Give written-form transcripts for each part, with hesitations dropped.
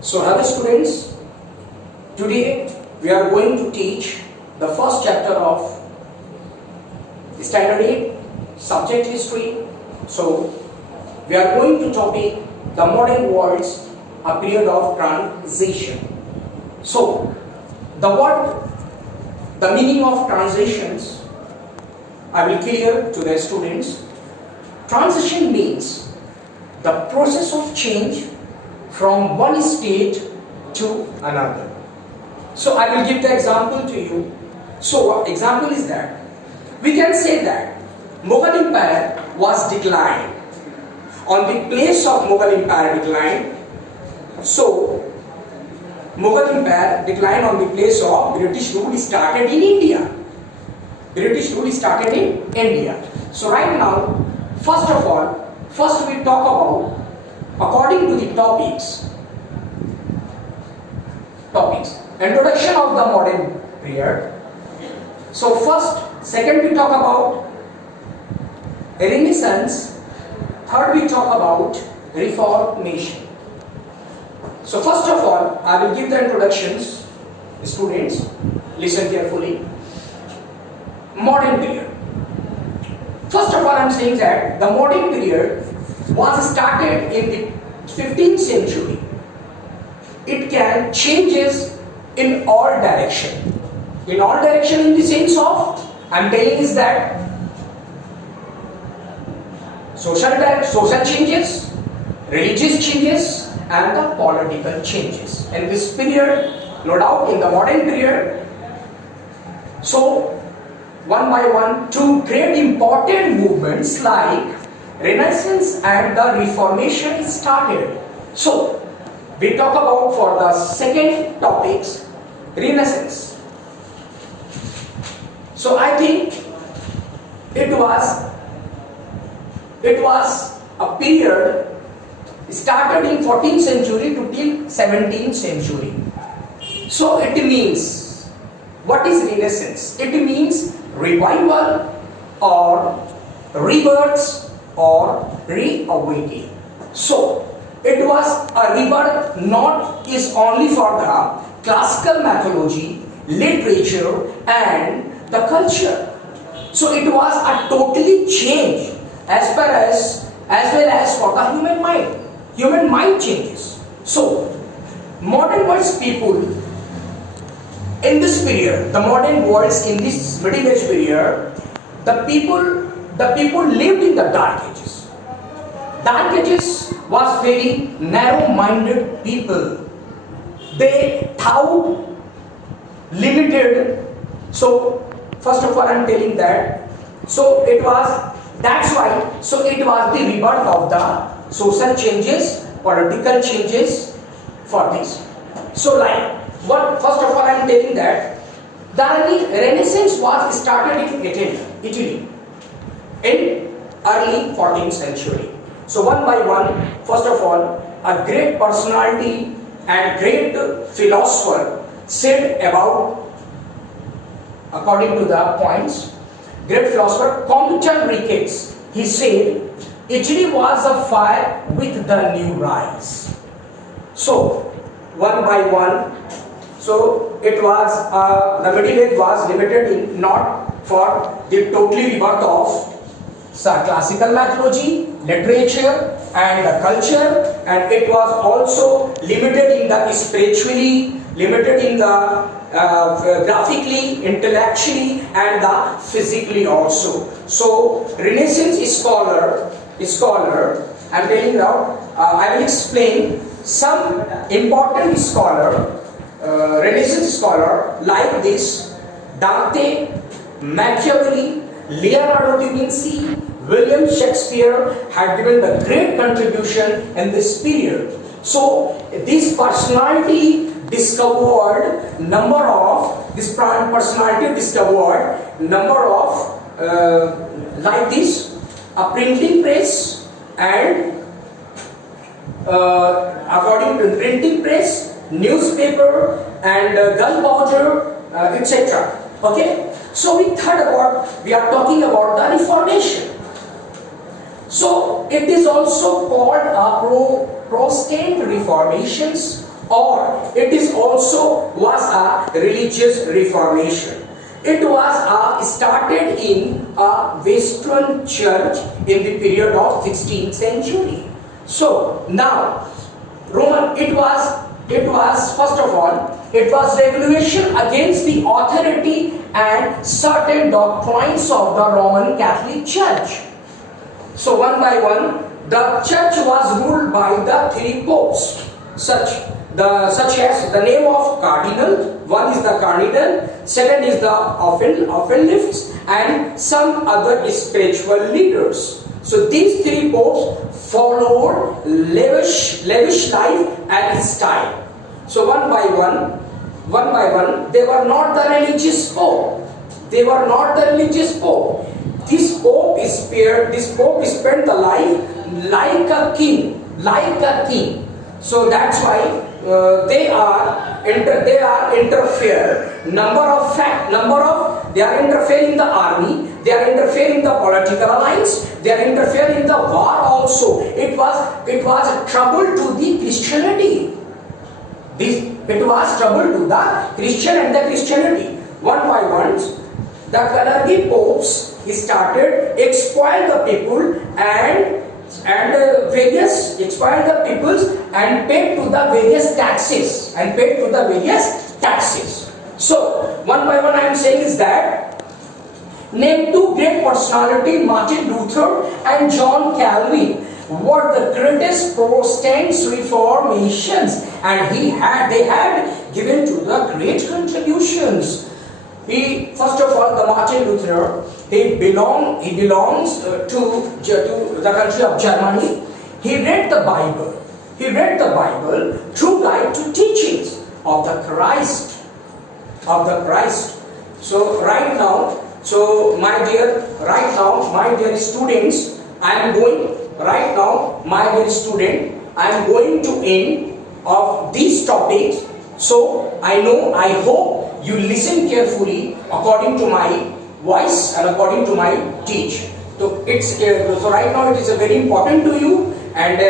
So hello students, today we are going to teach the first chapter of Standard 8 subject history. So we are going to topic the modern world's a period of transition. So the meaning of transitions I will clear to the students. Transition means the process of change from one state to another. So I will give the example to you. So example is that we can say that Mughal Empire was declined. On the place of Mughal Empire declined, so Mughal Empire declined on the place of British rule started in India. British rule started in India. So right now, first we talk about according to the topics. Introduction of the modern period. So second we talk about Renaissance. Third we talk about Reformation. So first of all, I will give the introductions. Students, listen carefully. Modern period. First of all, I am saying that the modern period was started in the 15th century. It can changes in all direction. In all direction in the sense of, I am telling is that social changes, religious changes and the political changes. In this period, no doubt in the modern period, so one by one, two great important movements like Renaissance and the Reformation started. So we talk about for the second topics, Renaissance. So I think it was a period started in 14th century to till 17th century. So it means, what is Renaissance? It means revival or rebirth or reawakening. So it was a rebirth not is only for the classical mythology, literature and the culture. So it was a totally change as well as for the human mind. Human mind changes. So modern world's people in this period, the modern worlds in this Middle Age period, the people lived in the Dark Ages. Dark Ages was very narrow-minded people. They thought limited. So first of all, I am telling that. So it was the rebirth of the social changes, political changes for this. So first of all, I am telling that the Renaissance was started in Italy in early 14th century. So one by one, first of all, a great personality and great philosopher said about, according to the points, great philosopher Comte Ricketts, he said, Italy was afire with the new rise. So one by one, so it was the Middle Age was limited in not for the totally rebirth of classical mythology, literature and the culture, and it was also limited in the spiritually, limited in the graphically, intellectually and the physically also. So Renaissance scholar, I am telling you now, I will explain some important scholar, Renaissance scholar like this: Dante, Machiavelli, Leonardo da Vinci, William Shakespeare had given the great contribution in this period. So this personality discovered number of like this, a printing press and according to printing press, newspaper and gunpowder, etc. Okay, so we are talking about the Reformation. So it is also called a Protestant Reformations or it is also was a religious reformation. It was started in a Western church in the period of 16th century. So now it was first of all, it was regulation against the authority and certain doctrines of the Roman Catholic Church. So one by one, the church was ruled by the three popes, such as the name of cardinal. One is the cardinal, second is the Offenlifts, and some other spiritual leaders. So these three popes followed lavish life and style. So one by one, they were not the religious pope. They were not the religious pope. This pope spent the life like a king. So that's why they are interfere. They are interfering in the army. They are interfering in the political alliance. They are interfering in the war also. It was a trouble to the Christianity. It was trouble to the Christian and the Christianity. One by one, the clergy popes started exploit the people and exploit the peoples and paid to the various taxes. So one by one I am saying is that name two great personality, Martin Luther and John Calvin, were the greatest Protestant reformations, and they had given to the great contributions. First of all, the Martin Luther, he belongs to the country of Germany. He read the Bible. Through guide to teachings of the Christ. So right now, my dear students, I am going to end of these topics. So I hope you listen carefully according to my voice and according to my teach. So right now it is very important to you, and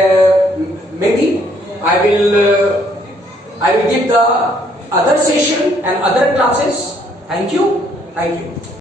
maybe I will give the other session and other classes. Thank you.